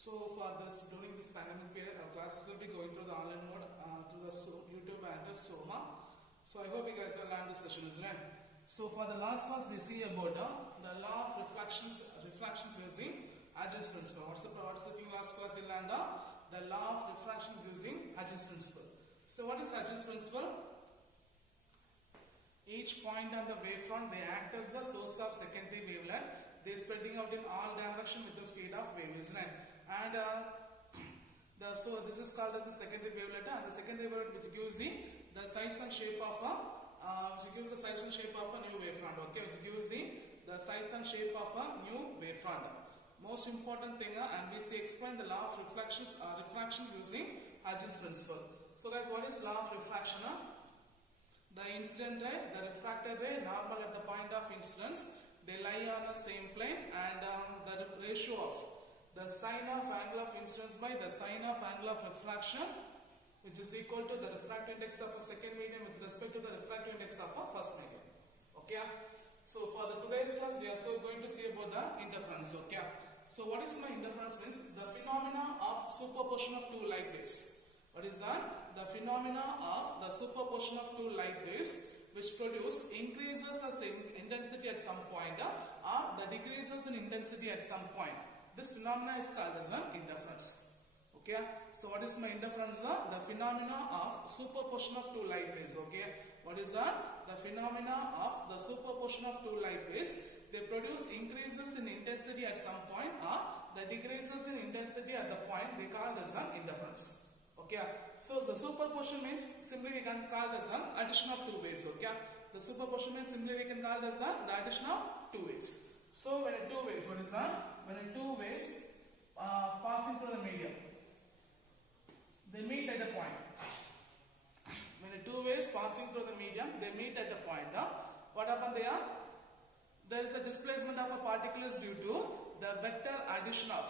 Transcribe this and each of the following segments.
So for this, during this pandemic period, our classes will be going through the online mode through the YouTube and the Soma. So I hope you guys have learned this session, isn't it? So for the last class, we see about the law of reflections using Agil's principle. What's the thing last class we learned? The law of refractions using Agil's principle. So what is Agil's principle? Each point on the wavefront, they act as the source of secondary wavelet. They are spreading out in all directions with the speed of wave, isn't it? And so this is called as the secondary wavelet. And the secondary wavelet which gives the size and shape of a new wavefront. Okay, which gives the size and shape of a new wavefront. Most important thing, and we explain the law of refractions using Agil's principle. So guys, what is law of refraction? The incident ray, the refracted ray, normal at the point of incidence, they lie on the same plane, and the ratio of the sine of angle of incidence by the sine of angle of refraction, which is equal to the refractive index of a second medium with respect to the refractive index of a first medium. Okay. So for the today's class, we are going to see about the interference. Okay. So what is my interference means? The phenomena of superposition of two light rays. What is that? The phenomena of the superposition of two light rays which produce increases in intensity at some point or the decreases in intensity at some point. This phenomena is called as an interference. Okay. So what is my interference? The phenomena of superposition of two light rays. Okay. What is that? The phenomena of the superposition of two light rays. They produce increases in intensity at some point or the decreases in intensity at the point they call as an interference. Okay, so the superposition means simply we can call this an addition of two waves. Okay, the superposition means simply we can call this the addition of two waves. So when two waves, what is that? When two waves passing through the medium, they meet at a point. When two waves passing through the medium, they meet at a point. What happened there? There is a displacement of a particle due to the vector addition of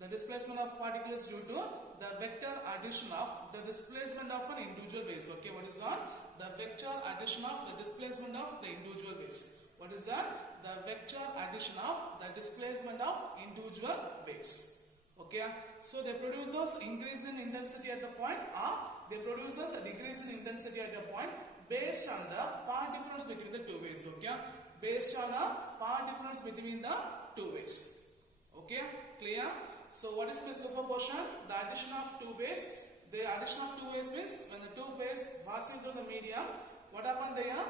the displacement of particles due to the vector addition of the displacement of an individual waves. Okay, what is that? The vector addition of the displacement of the individual waves. What is that? The vector addition of the displacement of individual waves. Okay, so they produce increase in intensity at the point or they produce a decrease in intensity at the point based on the path difference between the two waves. Okay, based on the path difference between the two waves. Okay, clear? So what is the superposition? The addition of two waves. The addition of two waves means when the two waves passing through the medium, what happened there?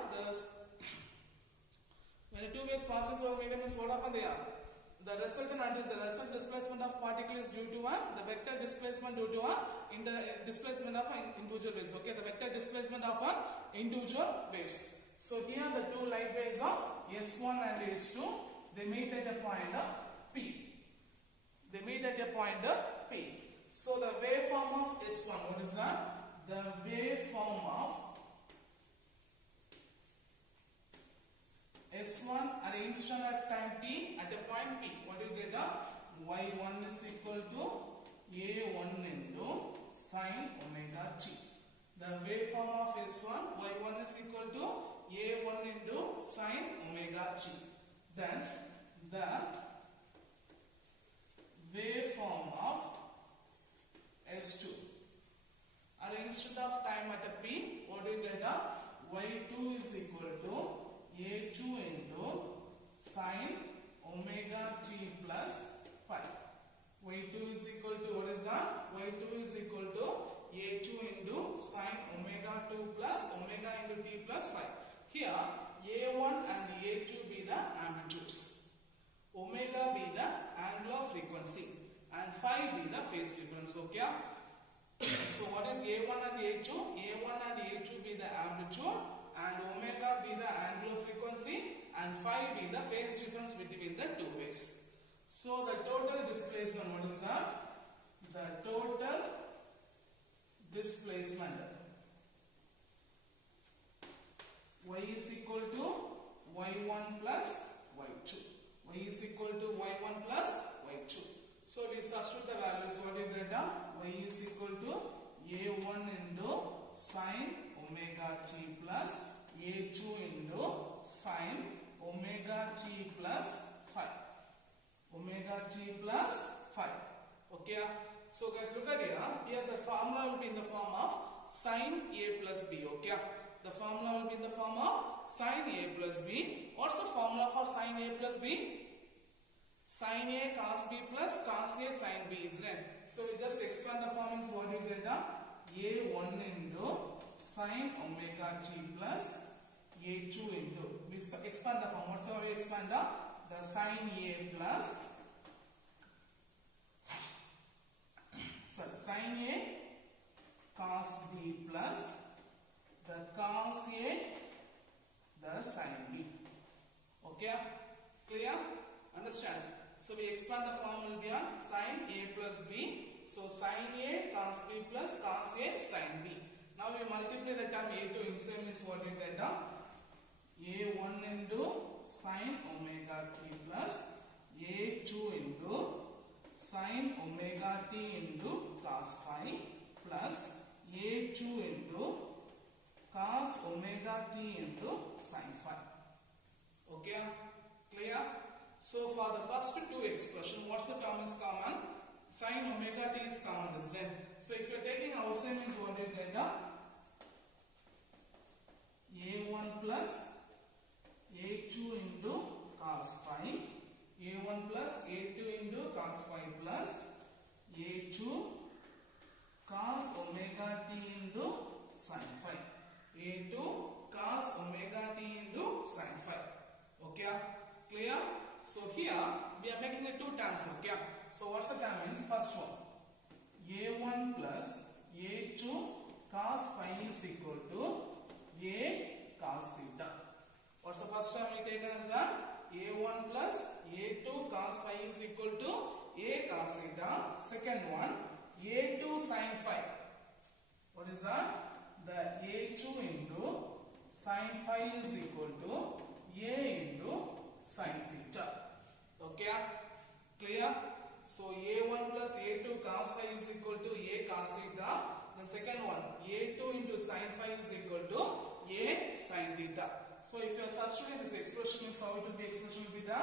When the two waves passing through the medium is what happened there? The resultant displacement of particles due to the vector displacement due to displacement of individual waves. Okay, the vector displacement of individual waves. So here the two light waves are S1 and S2. They meet at a point P. They meet at a point P. So the waveform of S1, what is that? The waveform of S1 at an instant of time t at a point P. What do you get? Y1 is equal to A1 into sine omega t. The waveform of S1, Y1 is equal to A1 into sine omega t. Then the waveform of S2 at an instant of time at a P, what do you get? Y2 is equal to A2 into sine omega t plus pi. Y2 is equal to, what is that? Y2 is equal to A2 into sine omega 2 plus omega into t plus pi. Here A1 and A2 be the amplitudes. Omega be the angular frequency and phi be the phase difference. Okay. So what is A1 and A2? A1 and A2 be the amplitude and omega be the angular frequency and phi be the phase difference between the two waves. So the total displacement, what is that? The total displacement y is equal to y1 plus y2. Y is equal to y1 plus y2. So we substitute the values. What is that? Y is equal to a1 into sine omega t plus a2 into sine omega t plus phi. Omega t plus phi. sin A plus B. Okay, the formula will be in the form of sin A plus B. What's the formula for sin A plus B? Sin A cos B plus cos A sin B, isn't it? So we just expand the form means what you get A1 into sin omega t plus A2 into, we expand the form. What's the way we expand the sin A plus sin A cos B plus the cos A the sin B. Okay, clear? Understand? So we expand the form will be on sin A plus B. So sin A cos B plus cos A sin B. Now we multiply the term A2 inside means what you get A1 into sin omega t plus A2 into sin omega t into cos phi plus A2 into cos omega t into sin phi. Okay, clear? So for the first two expression, what's the term is common? Sin omega t is common, isn't it? So if you are taking outside means what you get A1 plus A2 into cos phi, A1 plus A2 into cos phi plus A2 cos omega t into sin phi, A2 cos omega t into sin phi. Okay, clear? So here we are making the two terms. Okay, so what's the term means? First one A1 plus A2 cos phi is equal to A cos theta. What's the first term we taken as A1 plus A2 cos phi is equal to A cos theta. Second one A2 sin phi. What is that? The A2 into sin phi is equal to A into sin theta. Okay, clear? So A1 plus A2 cos phi is equal to A cos theta. Then second one A2 into sin phi is equal to A sin theta. So if you are substituting this expression, is how it will be? Expression will be the,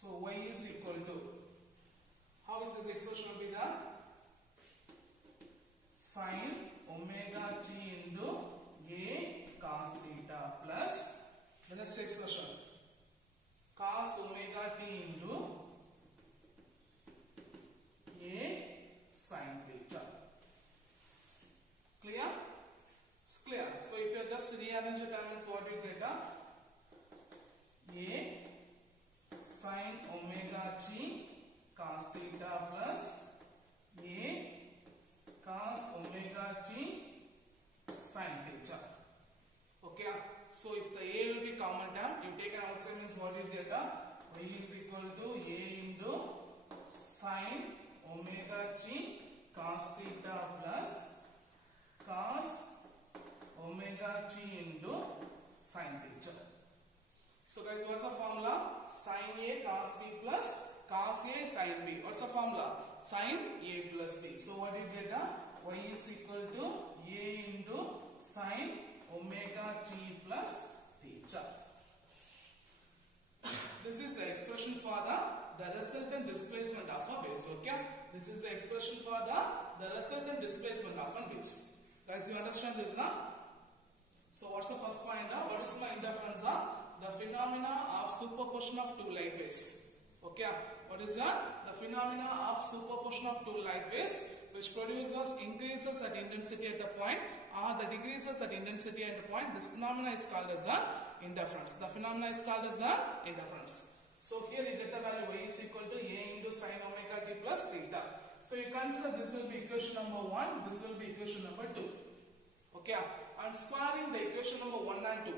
so y is equal to, how is this expression will be the sin omega t into A cos theta plus the next expression cos omega t into A sin theta. Clear? It's clear. So if you just rearrange the terms, what you get A sin omega t cos theta plus A cos omega t sin theta. Okay, so if the A will be common term, you take an outside means what you get y is equal to A into sin omega t cos theta plus cos omega t into sin theta. So guys, what's the formula? Sin A cos B plus cos A sin B. What's the formula? Sin A plus B. So what you get y is equal to A into sin omega t plus theta. This is the expression for the resultant displacement of a base. Okay, this is the expression for the resultant displacement of a base. Guys, you understand this now? So what's the first point? What is my indifference? The phenomena of superposition of two light waves. Okay, what is that? The phenomena of superposition of two light waves which produces increases at intensity at the point or the decreases at intensity at the point. This phenomena is called as indifference. The phenomena is called as indifference. So here you get the value y is equal to A into sin omega t plus theta. So you consider this will be equation number 1, this will be equation number 2. Okay, and squaring the equation number 1 and 2.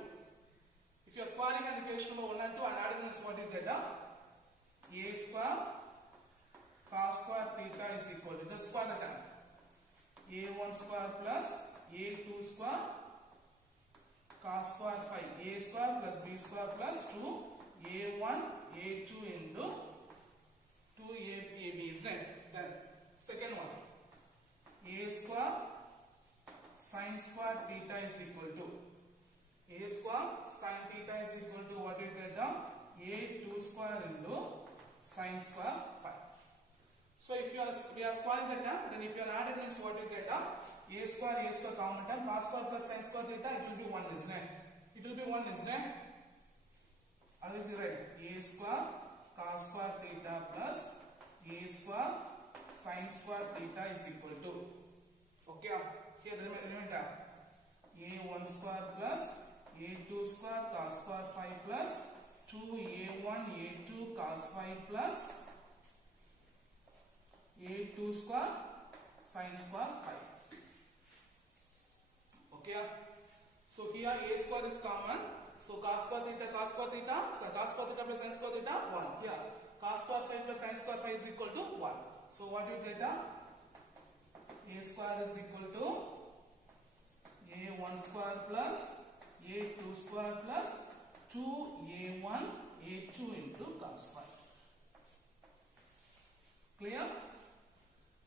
If you are squaring an equation number 1 and 2 and adding this, what you get A square cos square theta is equal to, just square the term, A1 square plus A2 square cos square phi, A square plus B square plus 2 A1 A2 into 2AB is right. Then second one A square sin square theta is equal to A square sin theta is equal to what you get A2 square into sin square pi. So if we are squaring the term, then if you are added means what you get a square common term, cos square plus sin square theta, it will be 1, isn't it? It will be 1, isn't it? How is it right? A square cos square theta plus a square sin square theta is equal to, okay, here remember a1 square plus a2 square cos square 5 plus 2a1 a2 cos 5 plus a2 square sin square 5. Okay, so here a square is common, so cos square theta, so cos square theta plus sin square theta 1. Here cos square 5 plus sin square 5 is equal to 1. So what you get a square is equal to a1 square plus a2 square plus 2a1 a2 into cos 5. Clear?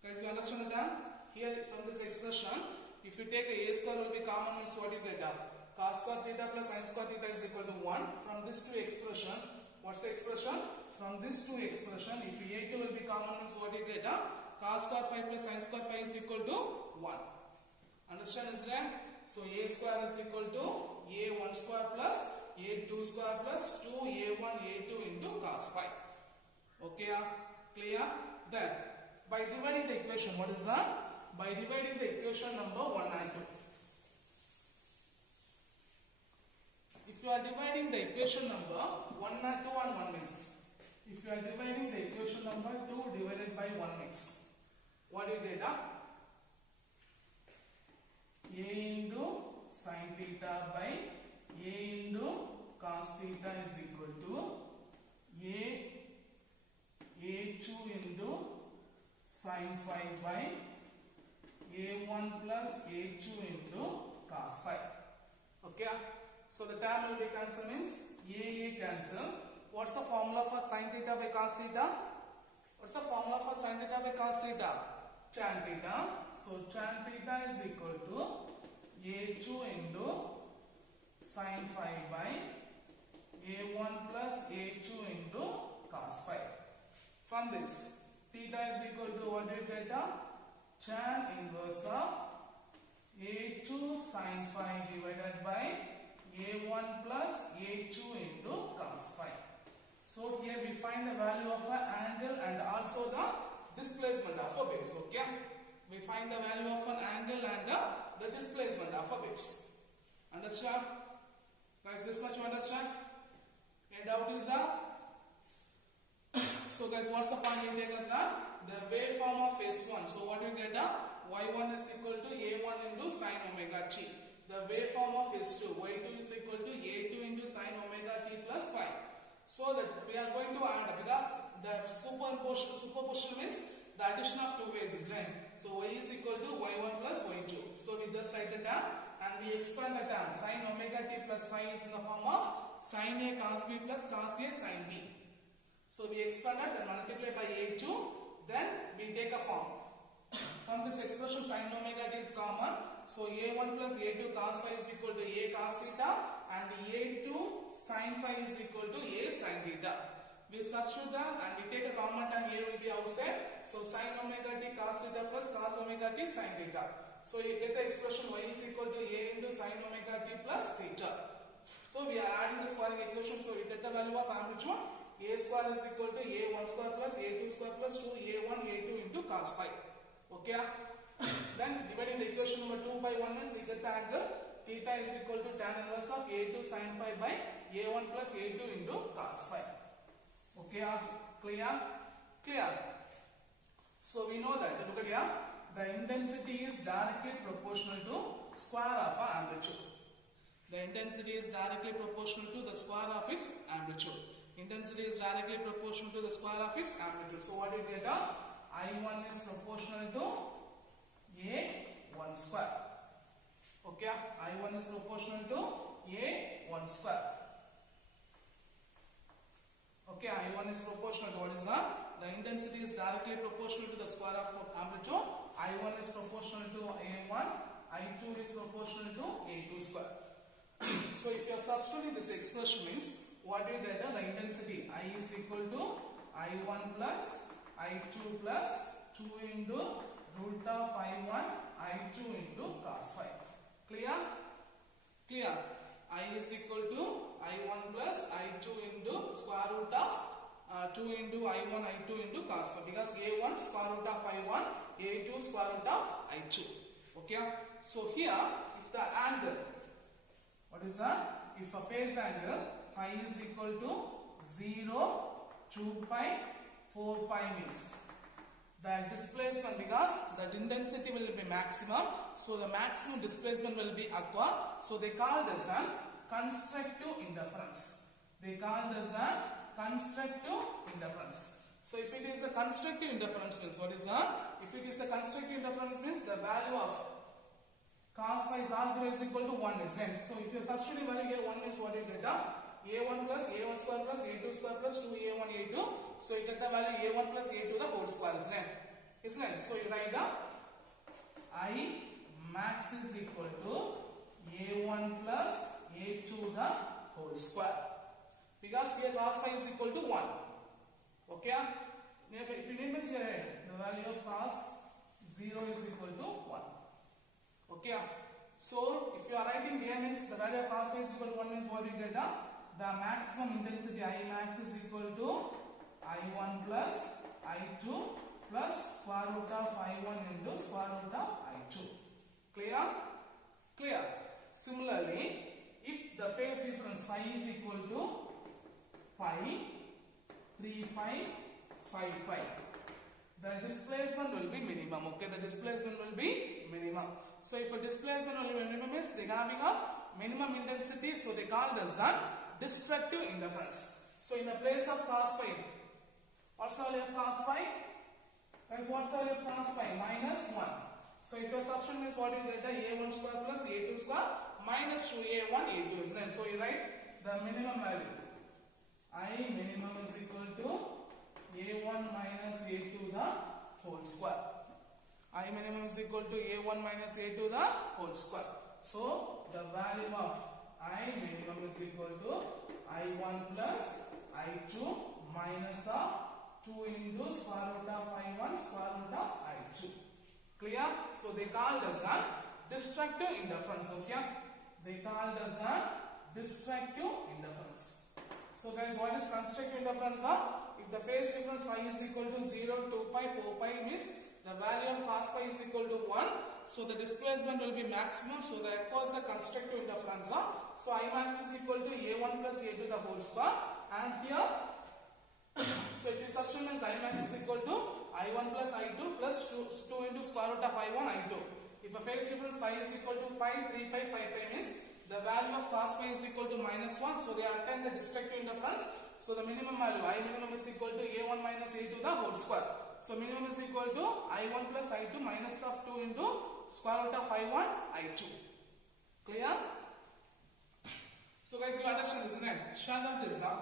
Guys, you understand that? Here from this expression, if you take a square will be common means what you get cos square theta plus sin square theta is equal to 1. From this two expression, what's the expression? From this two expression, if a2 will be common means what you get cos square 5 plus sin square 5 is equal to 1. Understand, is that? So a square is equal to a1 square plus a2 square plus 2a1 a2 into cos 5. Okay, clear? Then by dividing the equation, what is that? By dividing the equation number 1 and 2. If you are dividing the equation number 1 and 2 and 1 mix, if you are dividing the equation number 2 divided by 1 mix, what do you get? A into sin theta by a into cos theta is equal to a2 into sin 5 by a1 plus a2 into cos 5. Okay, so the term will be cancelled means a cancel. What's the formula for sin theta by cos theta? What's the formula for sin theta by cos theta? Tan theta. So tan theta is equal to a2 into sin 5 by a1 plus a2 into cos 5. From this, theta is equal to what do you get? Tan inverse of a2 sin 5 divided by a1 plus a2 into cos 5. So here we find the value of an angle and also the displacement of a base. Okay, we find the value of an angle and the displacement of a base. Understand? Guys, this much you understand? Any doubt is that? So guys, what's the point we take as that? The waveform of phase 1. So what do you get? Y1 is equal to a1 into sin omega t. The waveform of phase 2. Y2 is equal to a2 into sin omega t plus 5. So that we are going to add, because the superposition means the addition of two waves is right. So y is equal to y1 plus y2. So we just write the term and we expand the term. Sin omega t plus 5 is in the form of sin a cos b plus cos a sin b. So we expand it and multiply by a2. Then we take a form. From this expression sin omega t is common. So a1 plus a2 cos 5 is equal to a cos theta and a2 sin 5 is equal to a sin theta. We substitute that and we take a common term, a will be outside. So sin omega t cos theta plus cos omega t sin theta. So you get the expression y is equal to a into sin omega t plus theta. So we are adding the squaring equation. So we get the value of amplitude. A square is equal to a1 square plus a2 square plus 2a1 a2 into cos 5. Okay. Then dividing the equation number 2 by 1 means we get the angle theta is equal to tan inverse of a2 sin 5 by a1 plus a2 into cos 5. Okay, clear? Clear. So we know that, look at here, the intensity is directly proportional to square of amplitude. The intensity is directly proportional to the square of its amplitude. Intensity is directly proportional to the square of its amplitude. So what do you get? I1 is proportional to a1 square. Okay, I1 is proportional to a1 square. Okay, I1 is proportional to what is that? The intensity is directly proportional to the square of amplitude. I1 is proportional to a1. I2 is proportional to a2 square. So if you are substituting this expression means what do you get? The intensity I is equal to I1 plus I2 plus 2 into root of I1 I2 into cos phi. Clear? Clear? I is equal to I1 plus I2 into square root of 2 into I1 I2 into cos phi, because A1 square root of I1, A2 square root of I2. Okay? So here, if the angle, what is that? If a phase angle phi is equal to 0, 2 pi, 4 pi means the displacement, because the intensity will be maximum, so the maximum displacement will be aqua. So they call this a constructive interference. They call this a constructive interference. So if it is a constructive interference means what is that? If it is a constructive interference means the value of cos phi cos 0 is equal to 1 is right. So if you substitute value here 1 means what you get a1 plus a1 square plus a2 square plus 2a1 a2. So you get the value a1 plus a2 the whole square is right. Isn't it? So you write the I max is equal to a1 plus a2 the whole square. Because here cos phi is equal to 1. Okay? If you need here, the value of cos 0 is equal to 1. Okay? So if you are writing here means the value of cos phi is equal to 1 means what you get the maximum intensity I max is equal to I1 plus I2 plus square root of I1 into square root of I2. Clear? Clear? Similarly, if the phase difference phi is equal to pi, 3 pi, 5 pi, the displacement will be minimum. Okay, the displacement will be minimum. So if a displacement will be minimum is the having of minimum intensity, so they call this a destructive interference. So in the place of cos phi, what's the value of cos phi? Guys, what's the value of cos phi? Minus 1. So if you substitute means what you get the a1 square plus a2 square minus 2a1 a2 isn't it? So you write the minimum value. I minimum is equal to a1 minus a2 the whole square. I minimum is equal to a1 minus a2 the whole square. So the value of I minimum is equal to I1 plus I2 minus of 2 into square root of I1 square root of I2. Clear? So they call this a destructive interference. Okay? They call this a destructive interference. So guys, what is constructive interference? If the phase difference phi is equal to 0, 2 pi, 4 pi means the value of cos phi is equal to 1. So the displacement will be maximum. So that was the constructive interference. So I max is equal to a1 plus a2 the whole square. And here, so if you substitute means I max is equal to I1 plus I2 plus 2 into square root of I1 I2. If a phase difference phi is equal to pi, 3 pi, 5 pi means the value of cos phi is equal to minus 1. So they attain the destructive interference. So the minimum value I minimum is equal to a1 minus a2 the whole square. So minimum is equal to I1 plus I2 minus of 2 into square root of I1 I2. Clear? So guys, you understand this, isn't it? Shut down this now.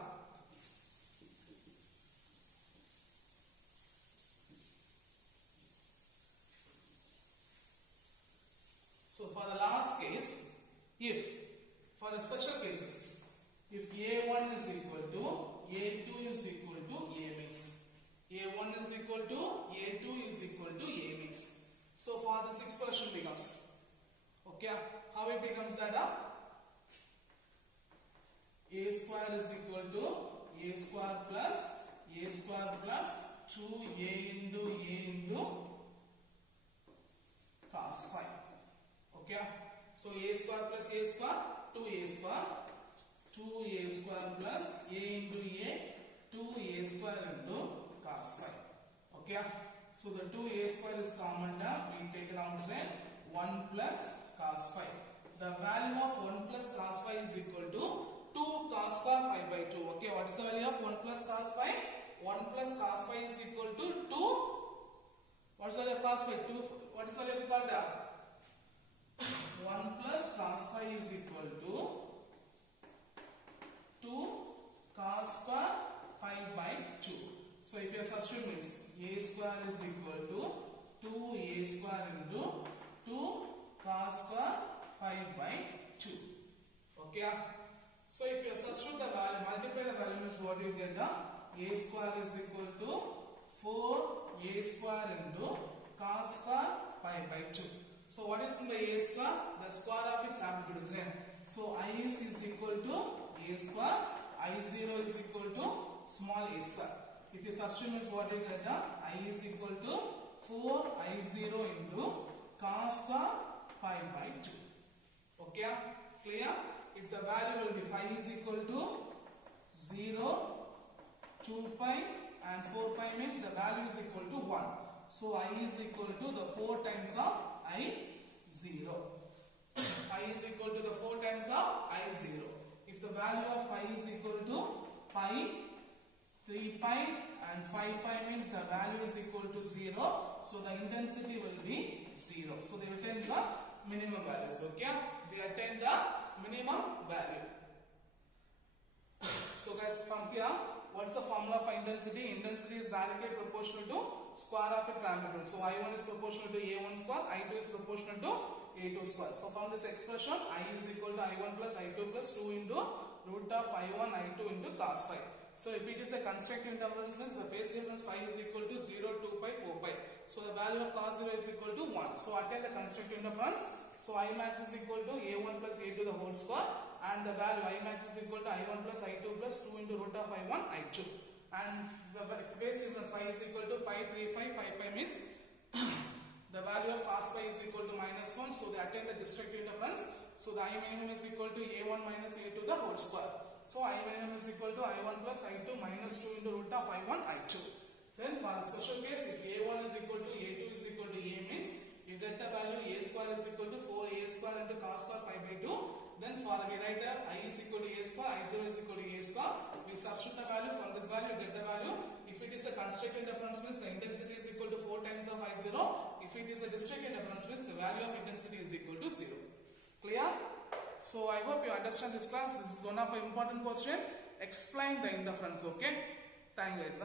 So for the last case, if for the special cases, if A1 is equal to A2 is equal to A means A1 is equal to A2 is equal to A means. So for this expression becomes, okay, how it becomes that A square is equal to A square plus 2A into cos phi. Okay, so A square plus A square 2A square 2A square plus A into A 2A square into cos phi. Okay, so the 2A square is common term, we take it outside 1 plus cos phi. The value of 1 plus cos phi is equal to 2 cos square phi by 2. Okay, what is the value of 1 plus cos phi? 1 plus cos phi is equal to 2. What is the value of cos phi? 2. What is the value of cos phi? 1 plus cos phi is equal to 2 cos square phi by 2. So if your substitute means A square is equal to 2A square into 2 cos square phi by 2. Okay. So if you substitute the value, multiply the value means what you get? A square is equal to 4a square into cos square pi by 2. So what is in the a square? The square of its amplitude is n. So is equal to a square, I0 is equal to small a square. If you substitute, what you get, I is equal to 4I0 into cos square pi by 2. Okay, clear? If the value will be phi is equal to 0, 2 pi and 4 pi means the value is equal to 1. So I is equal to the 4 times of I0. I is equal to the 4 times of I0. If the value of phi is equal to pi, 3 pi and 5 pi means the value is equal to 0. So the intensity will be 0. So they will attain the minimum values. Okay, they attain the minimum value. So guys, from here, what's the formula for intensity? Intensity is directly proportional to square of its amplitude. So I1 is proportional to A1 square, I2 is proportional to A2 square. So from this expression, I is equal to I1 plus I2 plus 2 into root of I1 I2 into cos phi. So if it is a constructive interference, means the phase difference phi is equal to 0, 2 pi, 4 pi. So the value of cos 0 is equal to 1. So attain the constructive interference. So I max is equal to A1 plus A2 the whole square, and the value I max is equal to I1 plus I2 plus 2 into root of I1 I2. And the phase difference phi is equal to pi 3 pi 5 pi means the value of cos phi is equal to minus 1. So they attain the destructive interference. So the I minimum is equal to A1 minus A2 the whole square. So I minimum is equal to I1 plus I2 minus 2 into root of I1 I2. Then for a special case, if A1 is equal to A2 is equal to A means you get the value A square is equal to 4A square into cos square pi by 2. Then for we write the I is equal to A square, I0 is equal to A square. We substitute the value. From this value you get the value. If it is a constructive interference means the intensity is equal to 4 times of I0. If it is a destructive interference means the value of intensity is equal to 0. Clear? So I hope you understand this class. This is one of an important question. Explain the interference. Okay? Thank you guys.